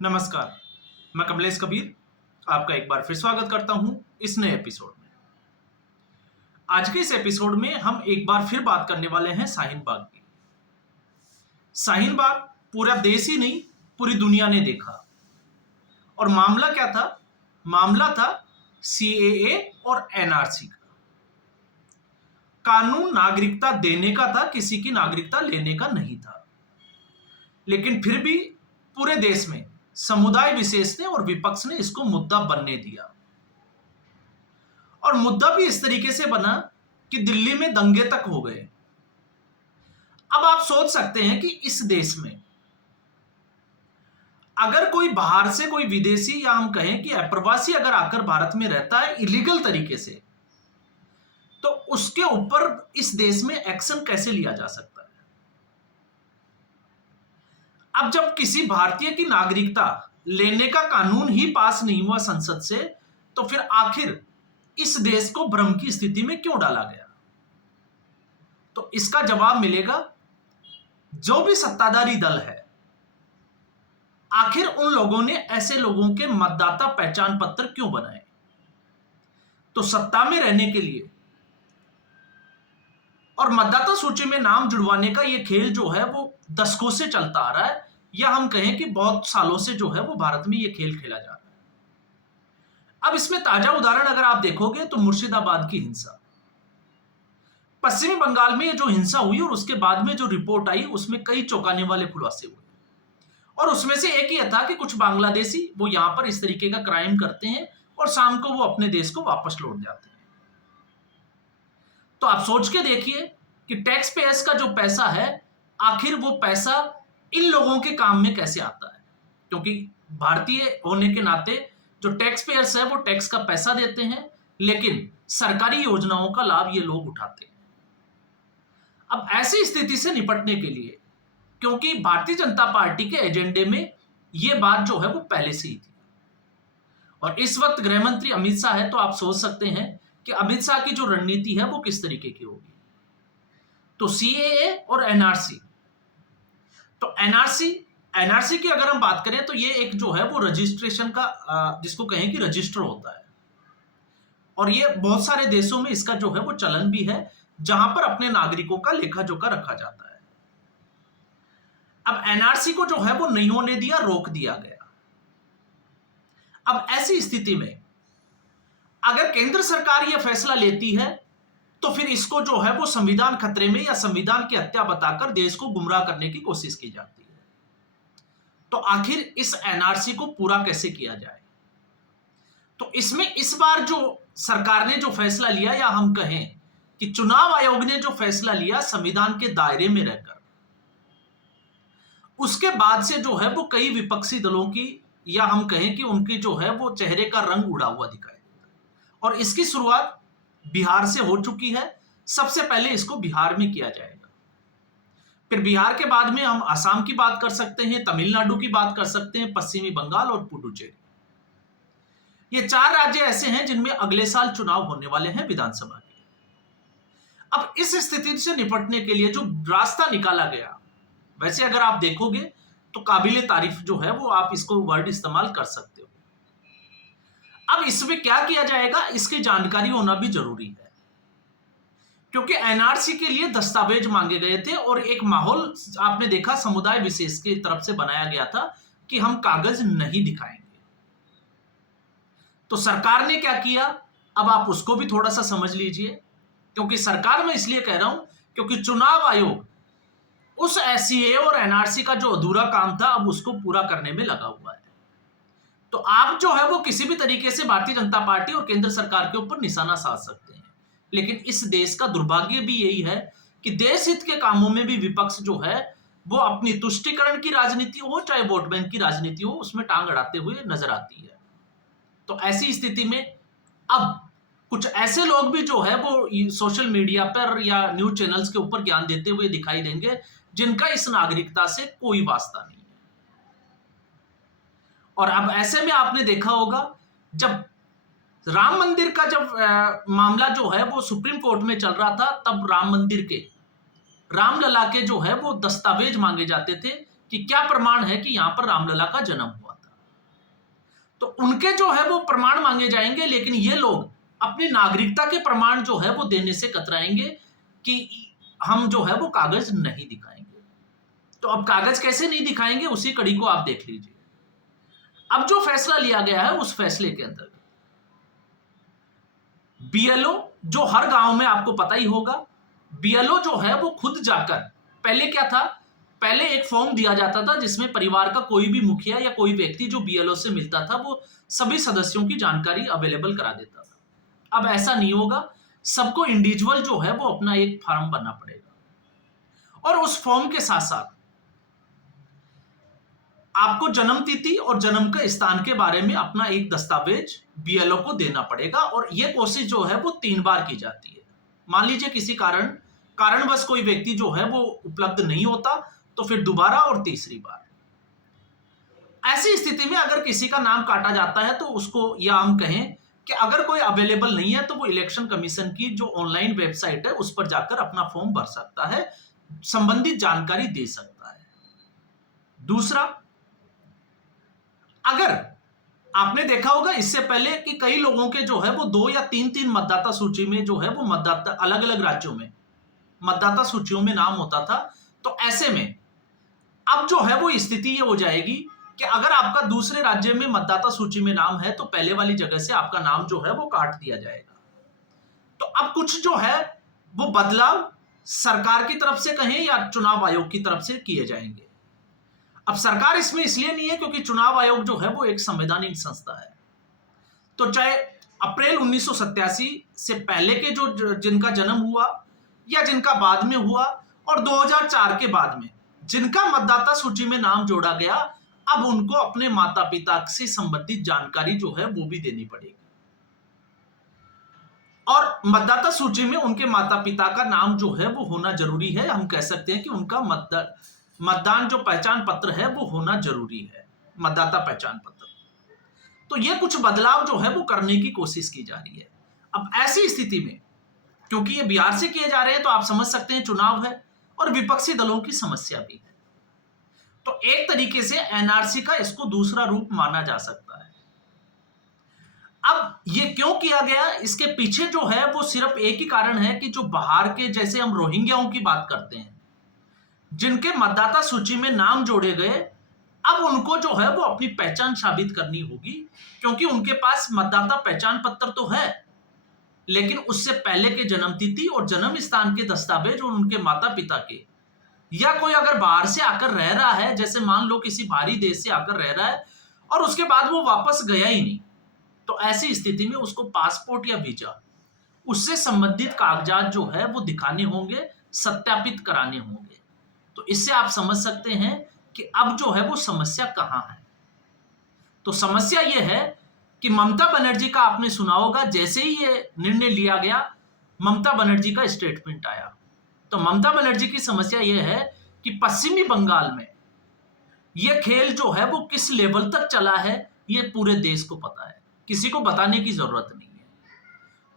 नमस्कार। मैं कमलेश कबीर आपका एक बार फिर स्वागत करता हूं इस नए एपिसोड में। आज के इस एपिसोड में हम एक बार फिर बात करने वाले हैं शाहीन बाग की। शाहीन बाग पूरा देश ही नहीं, पूरी दुनिया ने देखा। और मामला क्या था? मामला था सीएए और एनआरसी का। कानून नागरिकता देने का था, किसी की नागरिकता लेने का नहीं था। लेकिन फिर भी पूरे देश में समुदाय विशेष ने और विपक्ष ने इसको मुद्दा बनने दिया। और मुद्दा भी इस तरीके से बना कि दिल्ली में दंगे तक हो गए। अब आप सोच सकते हैं कि इस देश में अगर कोई बाहर से कोई विदेशी या हम कहें कि अप्रवासी अगर आकर भारत में रहता है इलीगल तरीके से, तो उसके ऊपर इस देश में एक्शन कैसे लिया जा सकता है। अब जब किसी भारतीय की नागरिकता लेने का कानून ही पास नहीं हुआ संसद से, तो फिर आखिर इस देश को भ्रम की स्थिति में क्यों डाला गया? तो इसका जवाब मिलेगा, जो भी सत्ताधारी दल है, आखिर उन लोगों ने ऐसे लोगों के मतदाता पहचान पत्र क्यों बनाए? तो सत्ता में रहने के लिए और मतदाता सूची में नाम जुड़वाने का यह खेल जो है वो दशकों से चलता आ रहा है, या हम कहें कि बहुत सालों से जो है वो भारत में यह खेल खेला जा रहा है। अब इसमें ताजा उदाहरण अगर आप देखोगे तो मुर्शिदाबाद की हिंसा, पश्चिमी बंगाल में ये जो हिंसा हुई और उसके बाद में जो रिपोर्ट आई उसमें कई चौंकाने वाले खुलासे हुए। और उसमें से एक ये था कि कुछ बांग्लादेशी वो यहां पर इस तरीके का क्राइम करते हैं और शाम को वो अपने देश को वापस लौट जाते हैं। तो आप सोच के देखिए कि टैक्स पेयर्स का जो पैसा है, आखिर वो पैसा इन लोगों के काम में कैसे आता है। क्योंकि भारतीय होने के नाते जो टैक्स पेयर्स है वो टैक्स का पैसा देते हैं, लेकिन सरकारी योजनाओं का लाभ ये लोग उठाते हैं। अब ऐसी स्थिति से निपटने के लिए, क्योंकि भारतीय जनता पार्टी के एजेंडे में ये बात जो है वो पहले से ही थी, और इस वक्त गृह मंत्री अमित शाह है, तो आप सोच सकते हैं कि अमित शाह की जो रणनीति है वो किस तरीके की होगी। तो सीएए और एनआरसी, तो एनआरसी की अगर हम बात करें तो ये एक जो है वो रजिस्ट्रेशन का जिसको कहें कि रजिस्टर होता है, और ये बहुत सारे देशों में इसका जो है वो चलन भी है, जहां पर अपने नागरिकों का लेखा जोखा रखा जाता है। अब एनआरसी को जो है वो नहीं होने दिया, रोक दिया गया। अब ऐसी स्थिति में अगर केंद्र सरकार यह फैसला लेती है, तो फिर इसको जो है वो संविधान खतरे में या संविधान की हत्या बताकर देश को गुमराह करने की कोशिश की जाती है। तो आखिर इस एनआरसी को पूरा कैसे किया जाए? तो इसमें इस बार जो सरकार ने जो फैसला लिया, या हम कहें कि चुनाव आयोग ने जो फैसला लिया संविधान के दायरे में रहकर, उसके बाद से जो है वो कई विपक्षी दलों की, या हम कहें कि उनकी जो है वो चेहरे का रंग उड़ा हुआ दिखाई देता है। और इसकी शुरुआत बिहार से हो चुकी है। सबसे पहले इसको बिहार में किया जाएगा, फिर बिहार के बाद में हम असम की बात कर सकते हैं, तमिलनाडु की बात कर सकते हैं, पश्चिमी बंगाल और पुडुचेरी। ये 4 राज्य ऐसे हैं जिनमें अगले साल चुनाव होने वाले हैं विधानसभा के। अब इस स्थिति से निपटने के लिए जो रास्ता निकाला गया, वैसे अगर आप देखोगे तो काबिले तारीफ जो है वो आप इसको वर्ड इस्तेमाल कर सकते हो। अब इसमें क्या किया जाएगा, इसकी जानकारी होना भी जरूरी है, क्योंकि एनआरसी के लिए दस्तावेज मांगे गए थे और एक माहौल आपने देखा समुदाय विशेष की तरफ से बनाया गया था कि हम कागज नहीं दिखाएंगे। तो सरकार ने क्या किया, अब आप उसको भी थोड़ा सा समझ लीजिए। क्योंकि सरकार मैं इसलिए कह रहा हूं क्योंकि चुनाव आयोग उस सीएए और एनआरसी का जो अधूरा काम था, अब उसको पूरा करने में लगा हुआ है। तो आप जो है वो किसी भी तरीके से भारतीय जनता पार्टी और केंद्र सरकार के ऊपर निशाना साध सकते हैं, लेकिन इस देश का दुर्भाग्य भी यही है कि देश हित के कामों में भी विपक्ष जो है वो अपनी तुष्टीकरण की राजनीति हो चाहे वोट बैंक की राजनीति हो, उसमें टांग अड़ाते हुए नजर आती है। तो ऐसी स्थिति में अब कुछ ऐसे लोग भी जो है वो सोशल मीडिया पर या न्यूज चैनल्स के ऊपर ज्ञान देते हुए दिखाई देंगे, जिनका इस नागरिकता से कोई वास्ता नहीं है। और अब ऐसे में आपने देखा होगा, जब राम मंदिर का जब मामला जो है वो सुप्रीम कोर्ट में चल रहा था, तब राम मंदिर के रामलला के जो है वो दस्तावेज मांगे जाते थे कि क्या प्रमाण है कि यहां पर रामलला का जन्म हुआ था। तो उनके जो है वो प्रमाण मांगे जाएंगे, लेकिन ये लोग अपनी नागरिकता के प्रमाण जो है वो देने से कतराएंगे कि हम जो है वो कागज नहीं दिखाएंगे। तो अब कागज कैसे नहीं दिखाएंगे, उसी कड़ी को आप देख लीजिए। अब जो फैसला लिया गया है उस फैसले के अंदर बीएलओ, जो हर गांव में आपको पता ही होगा, बीएलओ जो है वो खुद जाकर, पहले क्या था, पहले एक फॉर्म दिया जाता था जिसमें परिवार का कोई भी मुखिया या कोई व्यक्ति जो बीएलओ से मिलता था वो सभी सदस्यों की जानकारी अवेलेबल करा देता था। अब ऐसा नहीं होगा, सबको इंडिविजुअल जो है वो अपना एक फॉर्म भरना पड़ेगा और उस फॉर्म के साथ साथ आपको जन्म तिथि और जन्म के स्थान के बारे में अपना एक दस्तावेज बीएलओ को देना पड़ेगा और यह कोशिश जो है वो 3 बार की जाती है। मान लीजिए किसी कारणवश कोई व्यक्ति जो है वो उपलब्ध नहीं होता तो फिर दोबारा और तीसरी बार। ऐसी स्थिति में अगर किसी का नाम काटा जाता है तो उसको, या हम कहें कि अगर कोई अवेलेबल नहीं है तो वो इलेक्शन कमीशन की जो ऑनलाइन वेबसाइट है उस पर जाकर अपना फॉर्म भर सकता है, संबंधित जानकारी दे सकता है। दूसरा, अगर आपने देखा होगा इससे पहले कि कई लोगों के जो है वो 2 या 3 मतदाता सूची में जो है वो मतदाता अलग अलग राज्यों में मतदाता सूचियों में नाम होता था, तो ऐसे में अब जो है वो स्थिति ये हो जाएगी कि अगर आपका दूसरे राज्य में मतदाता सूची में नाम है तो पहले वाली जगह से आपका नाम जो है वो काट दिया जाएगा। तो अब कुछ जो है वो बदलाव सरकार की तरफ से कहें या चुनाव आयोग की तरफ से किए जाएंगे। अब सरकार इसमें इसलिए नहीं है क्योंकि चुनाव आयोग जो है वो एक संवैधानिक संस्था है, तो चाहे अप्रैल 1987 से पहले के जो जिनका जन्म हुआ या जिनका बाद में हुआ और 2004 के बाद में जिनका मतदाता सूची में नाम जोड़ा गया, अब उनको अपने माता पिता से संबंधित जानकारी जो है वो भी देनी पड़ेगी और मतदाता सूची में उनके माता पिता का नाम जो है वो होना जरूरी है। हम कह सकते हैं कि उनका मतदान जो पहचान पत्र है वो होना जरूरी है, मतदाता पहचान पत्र। तो ये कुछ बदलाव जो है वो करने की कोशिश की जा रही है। अब ऐसी स्थिति में क्योंकि ये बिहार से किए जा रहे हैं तो आप समझ सकते हैं चुनाव है और विपक्षी दलों की समस्या भी है, तो एक तरीके से एनआरसी का इसको दूसरा रूप माना जा सकता है। अब ये क्यों किया गया, इसके पीछे जो है वो सिर्फ एक ही कारण है कि जो बाहर के, जैसे हम रोहिंग्याओं की बात करते हैं, जिनके मतदाता सूची में नाम जोड़े गए, अब उनको जो है वो अपनी पहचान साबित करनी होगी क्योंकि उनके पास मतदाता पहचान पत्र तो है, लेकिन उससे पहले के जन्म तिथि और जन्म स्थान के दस्तावेज और उनके माता पिता के, या कोई अगर बाहर से आकर रह रहा है, जैसे मान लो किसी बाहरी देश से आकर रह रहा है और उसके बाद वो वापस गया ही नहीं, तो ऐसी स्थिति में उसको पासपोर्ट या वीजा, उससे संबंधित कागजात जो है वो दिखाने होंगे, सत्यापित कराने होंगे। तो इससे आप समझ सकते हैं कि अब जो है वो समस्या कहां है। तो समस्या ये है कि ममता बनर्जी का आपने सुना होगा, जैसे ही ये निर्णय लिया गया ममता बनर्जी का स्टेटमेंट आया। तो ममता बनर्जी की समस्या ये है कि पश्चिमी बंगाल में ये खेल जो है वो किस लेवल तक चला है ये पूरे देश को पता है, किसी को बताने की जरूरत नहीं है।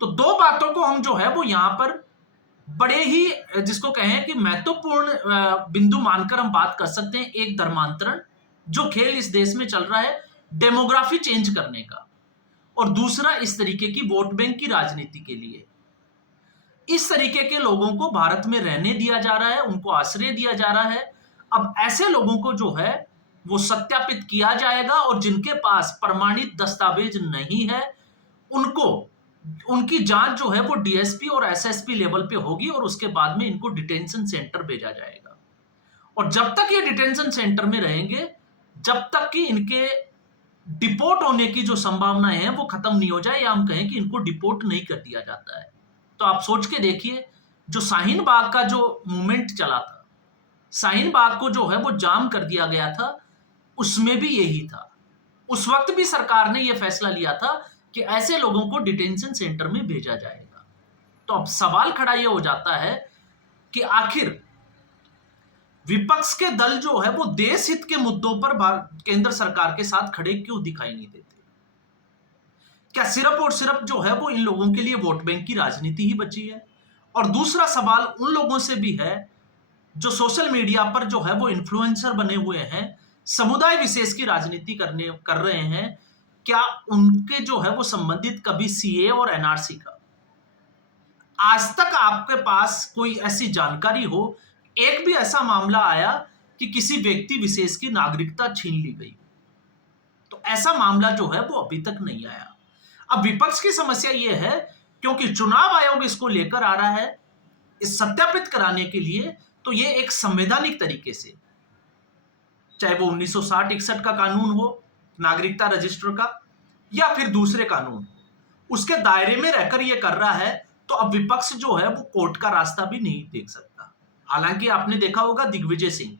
तो 2 बातों को हम जो है वो यहां पर बड़े ही, जिसको कहें कि महत्वपूर्ण बिंदु मानकर हम बात कर सकते हैं। एक धर्मांतरण जो खेल इस देश में चल रहा है डेमोग्राफी चेंज करने का, और दूसरा इस तरीके की वोट बैंक की राजनीति के लिए इस तरीके के लोगों को भारत में रहने दिया जा रहा है, उनको आश्रय दिया जा रहा है। अब ऐसे लोगों को जो है वो सत्यापित किया जाएगा और जिनके पास प्रमाणित दस्तावेज नहीं है उनको, उनकी जांच जो है वो डीएसपी और एसएसपी लेवल पे होगी और उसके बाद में इनको डिटेंशन सेंटर भेजा जाएगा। और जब तक ये डिटेंशन सेंटर में रहेंगे, जब तक कि इनके डिपोर्ट होने की जो संभावनाएं हैं वो खत्म नहीं हो जाए, या हम कहें कि इनको डिपोर्ट नहीं कर दिया जाता है। तो आप सोच के देखिए, जो शाहीन बाग का जो मूवमेंट चला था, शाहीन बाग को जो है वो जाम कर दिया गया था, उसमें भी यही था। उस वक्त भी सरकार ने यह फैसला लिया था कि ऐसे लोगों को डिटेंशन सेंटर में भेजा जाएगा। तो अब सवाल खड़ा यह हो जाता है कि आखिर विपक्ष के दल जो है वो देश हित के मुद्दों पर केंद्र सरकार के साथ खड़े क्यों दिखाई नहीं देते? क्या सिर्फ और सिर्फ जो है वो इन लोगों के लिए वोट बैंक की राजनीति ही बची है? और दूसरा सवाल उन लोगों से भी है जो सोशल मीडिया पर जो है वो इन्फ्लुएंसर बने हुए हैं, समुदाय विशेष की राजनीति कर रहे हैं, क्या उनके जो है वो संबंधित कभी सीए और एनआरसी का आज तक आपके पास कोई ऐसी जानकारी हो, एक भी ऐसा मामला आया कि किसी व्यक्ति विशेष की नागरिकता छीन ली गई? तो ऐसा मामला जो है वो अभी तक नहीं आया। अब विपक्ष की समस्या ये है, क्योंकि चुनाव आयोग इसको लेकर आ रहा है इस सत्यापित कराने के लिए, तो ये एक संवैधानिक तरीके से, चाहे वो 1960-61 का कानून हो नागरिकता रजिस्टर का या फिर दूसरे कानून, उसके दायरे में रहकर ये कर रहा है। तो अब विपक्ष जो है वो कोर्ट का रास्ता भी नहीं देख सकता। हालांकि आपने देखा होगा दिग्विजय सिंह,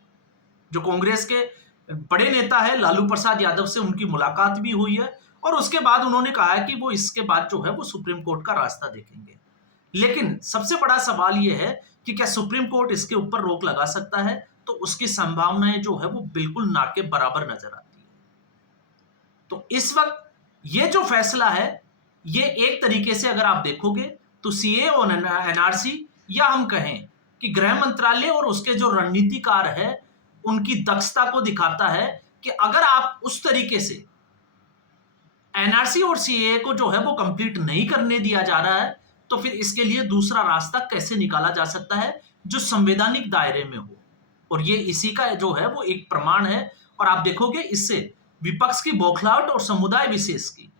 जो कांग्रेस के बड़े नेता है, लालू प्रसाद यादव से उनकी मुलाकात भी हुई है और उसके बाद उन्होंने कहा है कि वो इसके बाद जो है वो सुप्रीम कोर्ट का रास्ता देखेंगे। लेकिन सबसे बड़ा सवाल यह है कि क्या सुप्रीम कोर्ट इसके ऊपर रोक लगा सकता है? तो उसकी संभावनाएं जो है वो बिल्कुल ना के बराबर नजर आती है। तो इस वक्त ये जो फैसला है, ये एक तरीके से अगर आप देखोगे तो सीए और एनआरसी, या हम कहें कि गृह मंत्रालय और उसके जो रणनीतिकार है उनकी दक्षता को दिखाता है कि अगर आप उस तरीके से एनआरसी और सीए को जो है वो कंप्लीट नहीं करने दिया जा रहा है, तो फिर इसके लिए दूसरा रास्ता कैसे निकाला जा सकता है जो संवैधानिक दायरे में हो। और ये इसी का जो है वो एक प्रमाण है। और आप देखोगे इससे विपक्ष की बौखलाहट और समुदाय विशेष की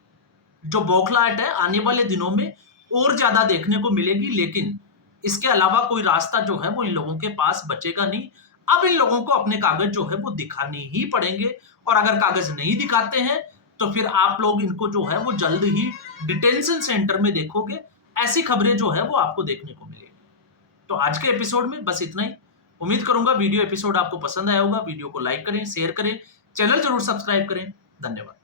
जो बौखलाहट है आने वाले दिनों में और ज्यादा देखने को मिलेगी। लेकिन इसके अलावा कोई रास्ता जो है वो इन लोगों के पास बचेगा नहीं। अब इन लोगों को अपने कागज जो है वो दिखाने ही पड़ेंगे, और अगर कागज नहीं दिखाते हैं तो फिर आप लोग इनको जो है वो जल्द ही डिटेंशन सेंटर में देखोगे। ऐसी खबरें जो है वो आपको देखने को मिलेगी। तो आज के एपिसोड में बस इतना ही। उम्मीद करूंगा वीडियो एपिसोड आपको पसंद आया होगा। वीडियो को लाइक करें, शेयर करें, चैनल जरूर सब्सक्राइब करें। धन्यवाद।